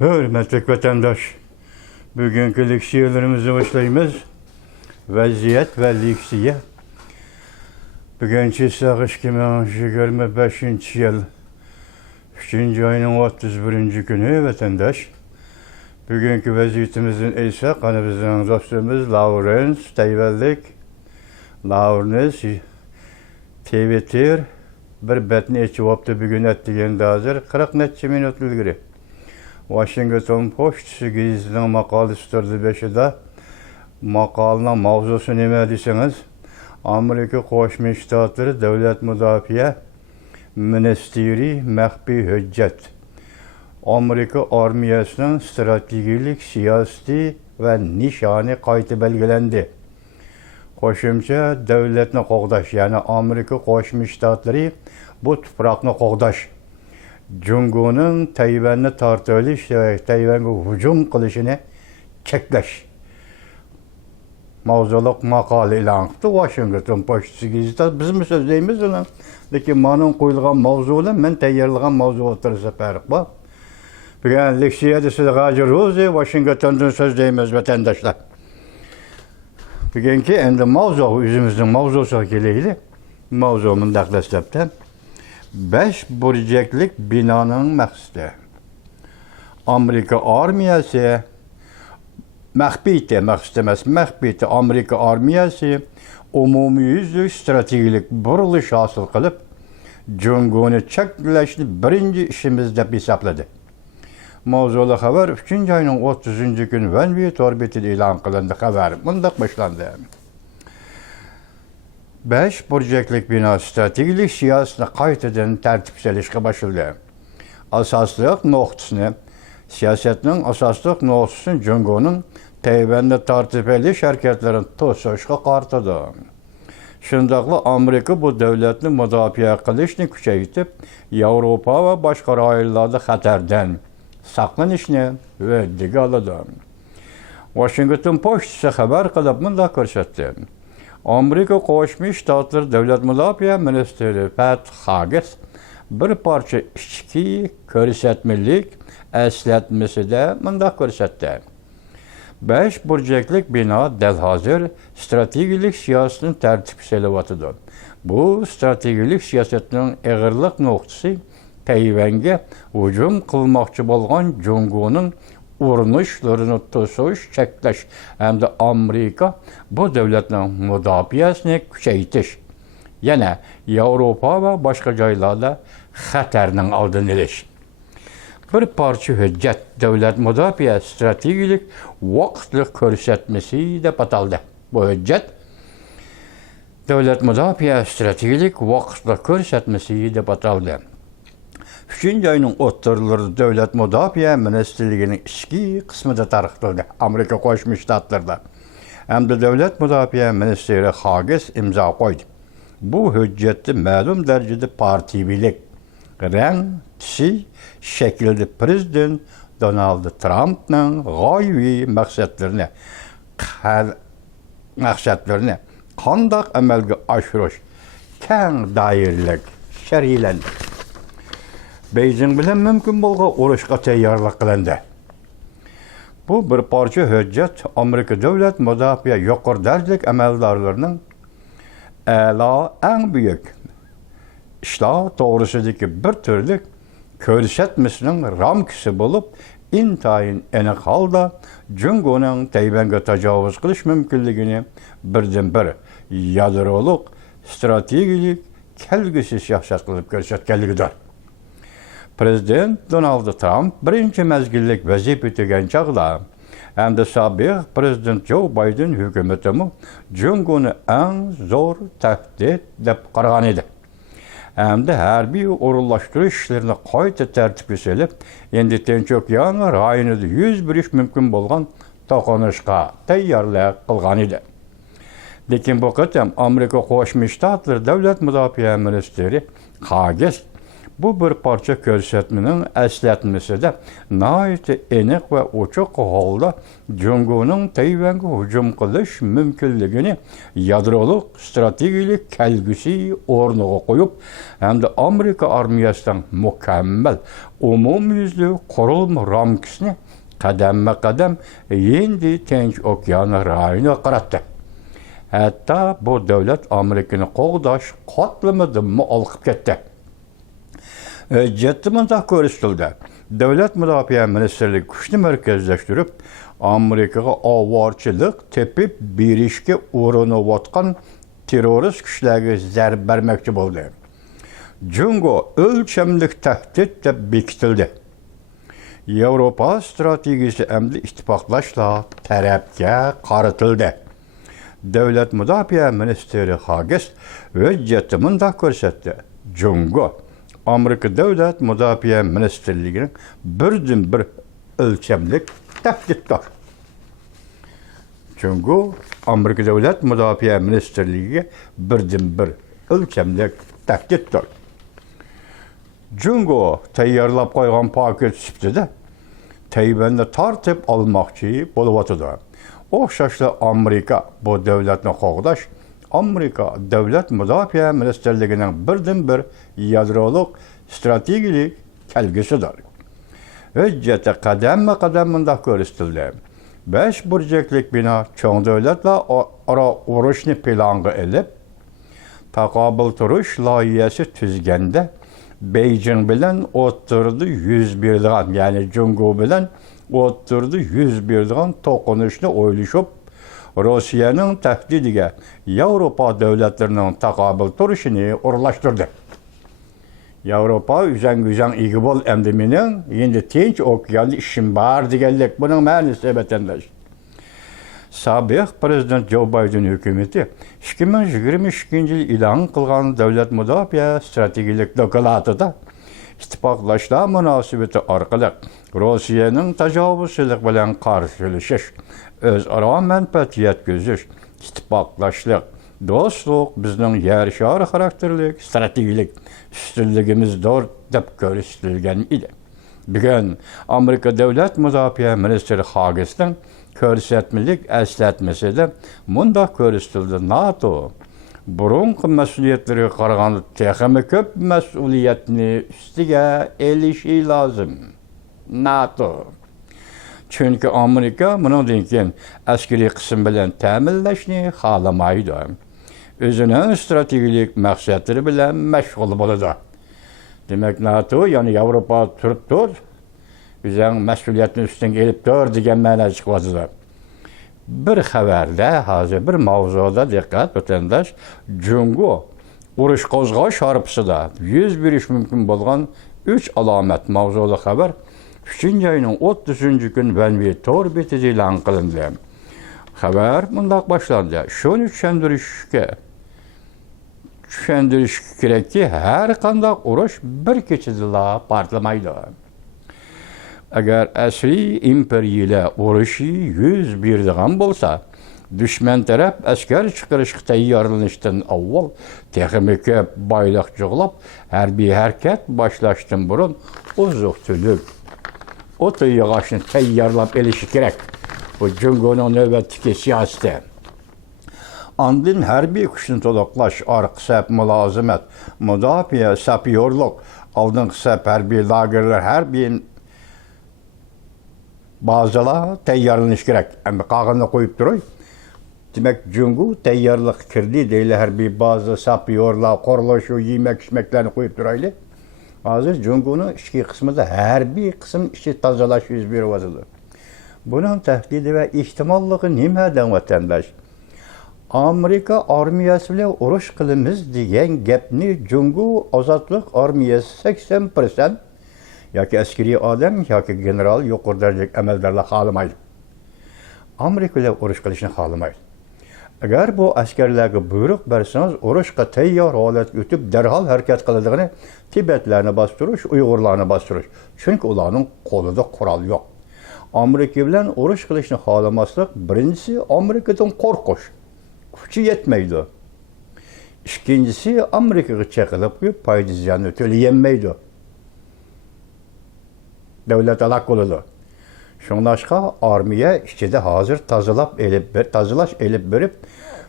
Hürmetli vatandaş, bugünkü leksiyalarımızı başlayımız. Vaziyet ve leksiya. Bugünkü sağış 2025 yıl 3. ayının 31. günü vatandaş. Bugünkü vaziyetimizin ise kanımızın dostumuz Lawrence Teyvellik. Lawrence Teyvetir bir betni içi optu bugün ettiğinde hazır 40 netçi minut ilgiri. Washington Post gazetesinin makalesi 5'de makalının mavzusu nima deseniz, Amerika Qo'shma Shtatlari Davlat Mudofaa Ministeri maxfiy hujjat. Amerika armiyasining strategik, siyosiy va nishoni qayta belgilandi. Qo'shimcha davlatni qo'g'dash, ya'ni Amerika Qo'shma Shtatlari bu tuproqni qo'g'dash. Jungo'ning Tayvanni tortib olish va Tayvanga hujum qilishini cheklash. Mavzuliq maqola e'lon qildi Washington Post gazetasi. Biz mi so'zlaymiz ular? Lekin ma'lum qo'yilgan mavzular men tayyorlagan mavzu o'rtasida farq bor. Bugun leksiyada sizga Rozi Washingtondan so'zlaymiz vatandoshlar. Bugungi endi mavzu o'zimizning mavzusiga kelaylik. Mavzu mundaq dastlabdan 5 burjeklik binanın maqsadi. Amerika armiyasi maxfiydi Amerika armiyasi umumiyüzlük stratejik burilish hosil qilib, Jungo'ni cheklashni birinchi ishimiz deb hisobladı. Mavzuli xabar 3. ayning 30. kuni Vanviyet orbitida e'lon qilindi. Xabar mundaq boshlandi. 5 burjeklik bino strategik siyosatni qaytadan tartiblashga boshladi. Siyosatning asosliq nuqtasini Jungo'ning Tayvanni tortib olish harakatlarini to'sishga qaratdi. Shundaqla Amerika bu davlatni mudofaa qilishni kuchaytirib, Yevropa va boshqa rayonlarda xatardan saqlanishni va'daga oladi. Washington Post xabar qilib bunday ko'rsatdi. Amerika Qo'shma Shtatlari Davlat Mudofaa Ministri Pat Haggis bir parcha ichki ko'rsatmalik eslatmasida bunday ko'rsatdi. 5 burjeklik bino dalhozir strategik siyosatni tartiblayotdi. Bu strategik siyosatning og'irlik nuqtasi Tayvanga hujum qilmoqchi bo'lgan Jungo'ning urinishlarini to'sish, cheklash hamda Amerika bu davlatning mudofaasini kuchaytirish, yana Yevropa va boshqa joylarda xatarning oldini olish. Bir parcha hujjat davlat mudofaa strategik vaqtli ko'rsatmasi deb ataldi. Bu hujjat davlat mudofaa strategik vaqtli ko'rsatmasi deb ataldi. 3. ayning o'ttirlarida Davlat Mudofaa Ministerligining ichki qismida tarqatildi. Amerika Qo'shma Shtatlarida hamda Davlat Mudofaa Ministri Haggis imzo qo'ydi. Bu hujjatda ma'lum darajada partiyalik rang, tusi, shaklda prezident Donald Trumpning g'oyaviy maqsadlarini qanday amalga oshirish keng doiralik sharhlandi. Beijing bilan mumkin bo'lgan urushga tayyorlik qilindi. Bu bir parcha hujjat Amerika davlat mudofaa yuqori darajalik amaldorlarining eng buyuk ishlar to'g'risidagi bir turlik ko'rsatmasining ramkasi bo'lib, intayin aniq holda Jungo'ning Tayvanga tajovuz qilish mumkinligini birdan-bir yadroliq strategik kelgusi siyosat qilib ko'rsatganligidir. Prezident Donald Trump birinchi mazgillik vazifa o'tagan chog'da hamda sobiq prezident Joe Biden hukumatimi Jungo'ni eng zo'r tahdid deb qaragan edi. Hamda harbiy o'rinlashtirish ishlarini qayta tartibga solib, endi Tinch okeani rayonida yuz berish mumkin bo'lgan to'qnashuvga tayyorlik qilgan edi. Lekin bu qatam Amerika Qo'shma Shtatlari Davlat Mudofaa Ministri Haggis Bu bir parça ko'rsatmaning eslatmasida nihoyat aniq va ochiq holda Jungoning Tayvanga hujum qilish mumkinligini yadrolik strategik kelgusi o'rniga qo'yib, hamda Amerika armiyasidan mukammal umumyuzli qurilma ramkasini qadamma-qadam Hindi Tinch okeani rayoniga qaratdi. Hatta bu davlat Amerikani qo'g'dash qatlamidimi olib ketdi. Hujjatda ko'rsatildi. Davlat mudofaa ministrligi kuchni markazlashtirib, Amerikaga ovorchilik tepib berishga urinayotgan terrorist kuchlarga zarb bermoqchi bo'ldi. Jungo o'lchamli tahdid deb bekitildi. Yevropa strategiyasi hamda ittifoqlashlar tarafga qaratildi. Davlat mudofaa ministri Hages hujjatda ko'rsatdi. Jungo Amerika Davlat Mudofaa Ministrligining birdan-bir o'lchamlik tahdidkor. Jungo Amerika Davlat Mudofaa Ministrligiga birdan-bir o'lchamlik tahdidkor. Jungo tayyorlab qo'ygan paket sifatida Tayvanni tortib olmoqchi bo'lyotdi. O'xshashla Amerika bu davlatni qo'g'dash Amerika Davlat Mudofaa Ministrligining birdan-bir yadrolik strategik kelgusidir. Hujjatda qadamma-qadam bunday ko'rsatildi. 5 burchaklik bino cho'ng davlatlar aro urushni planga ilib, taqobil turish loyihasi tuzganda Beijing bilan o'tirdi 100 berdigan, ya'ni Jungo bilan o'tirdi 100 berdigan to'qinishni o'ylashib, Rossiyaning tahdidiga Yevropa davlatlarining taqobil turishini o'rlashtirdi. Yevropa uzang ega bo'l, endi mening endi Tinch okeanida ishim bor deganlik buning ma'nosi vatandosh. Sobiq prezident Joe Biden hukumati 2022 yil e'lon qilgan davlat mudofaa strategik dokladida ittifoqlashlar munosabati orqali Rossiyaning tajovuzchilik bilan qarshilashish, o'zaro manfaat yetkazish, ittifoqlashlik, do'stlik bizning yer shari xarakterlik strategik ustunligimizdir deb ko'rsatilgan edi. Bugun Amerika Davlat Mudofaa Ministri Hagesning ko'rsatmalik eslatmasida bunda ko'rsatildi. NATO burungi mas'uliyatlariga qaraganda texnik ko'p mas'uliyatni ustiga elishi lozim. NATO. Chunki Amerika bundan keyin askariy qism bilan ta'minlashni xohlamaydi. O'zining strategik maqsadlari bilan mashg'ul bo'ladi. Demak, NATO, ya'ni Yevropa turibdir, o'zining mas'uliyatini ustiga elib tur degan ma'no chiqyapti. Bir xabarda, hozir bir mavzuda diqqat vatandosh, Jungo urush qo'zg'ash harpisida yuz berish mumkin bo'lgan 3 alomat mavzuli xabar 3-oyning 30-kun Vanvi Tor betida e'lon qilindi. Xabar bundoq boshlandi. Shuni tushuntirish kerakki, har qanday urush bir kechada portlamaydi. Agar asriy imperiyalar urushi yuz beradigan bo'lsa, dushman taraf askar chiqarishga tayyorlanishdan avval texnika boyliq jug'lab, harbiy harakat boshlashdan burun oziq-tulik o'ta yig'ishni tayyorlab elishi kerak. Bu Jungoning navbatdagi siyosati. Andin harbiy kuchni to'liqlash, orqa saf mulozimat, mudofaa, sapyorlik, oldingi saf harbiy lagerlar, harbiy bazalar tayyorlanish kerak. Endi qog'ini qo'yib turay. Demak, Jungo tayyorlik kirdi deyli, harbiy baza, sapyorlar, qurilish, yemak-ichmaklarni qo'yib turayli. Hozir Jungoning ichki qismida harbiy qism ichi tozalash yuz beryapti. Buning tahdidi va ehtimolligi nimadan vatandosh? Amerika armiyasi bilan urush qilamiz degan gapni Jungo ozodlik armiyasi 80% yoki askariy odam yoki general yuqori darajali amaldorlar xohlamaydi. Amerika bilan urush qilishni xohlamaydi. Agar bu askarlarga buyruq bersangiz, urushga tayyor holatga o'tib darhol harakat qiladigan Tibetlarni bostirish, Uyg'urlarni bostirish. Chunki ularning qo'lida qurol yo'q. Amerika bilan urush qilishni xohlamaslik birinchisi Amerikadan qo'rqish. Kuchi yetmaydi. İkincisi Amerika'ya çekilip ki paydı ziyanı öteleyenmeydi. Devlet alak oldu. Şunlaşka armiya içinde hazır tazılaş elip verip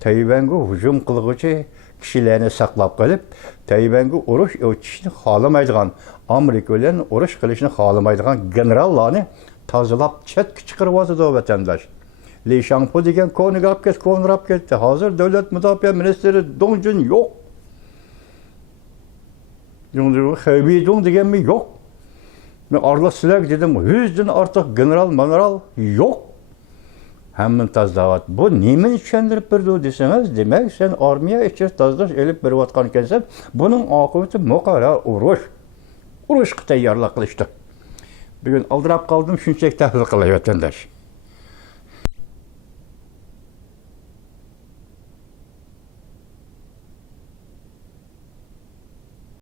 Tayvan'ı hücum kılgıcı kişilerini saklap kalıp Tayvan'ı uruş ötüşünü halamaydıgan Amerikalıların uruş kılışını halamaydıgan generallarını tazılap çet çıkarıvatı da vatandaş. Li Shangpo degen konurap ketdi. Hazır devlet müdafaa ministeri Dong Jun yok. Hebi Dong degen mi yok. Ben arla silek dedim, 100'den artık general yok. Hemen tazdavat. Bu nemin içendirip birdi deseniz, demek sen armiya içer tazdaş elip bir vatkan kelsen, bunun akıbeti mukara uruş. Uruş tayyorluk qilishdi. Bugün aldırap kaldım, şunchalik tahlil qilay vatandaş.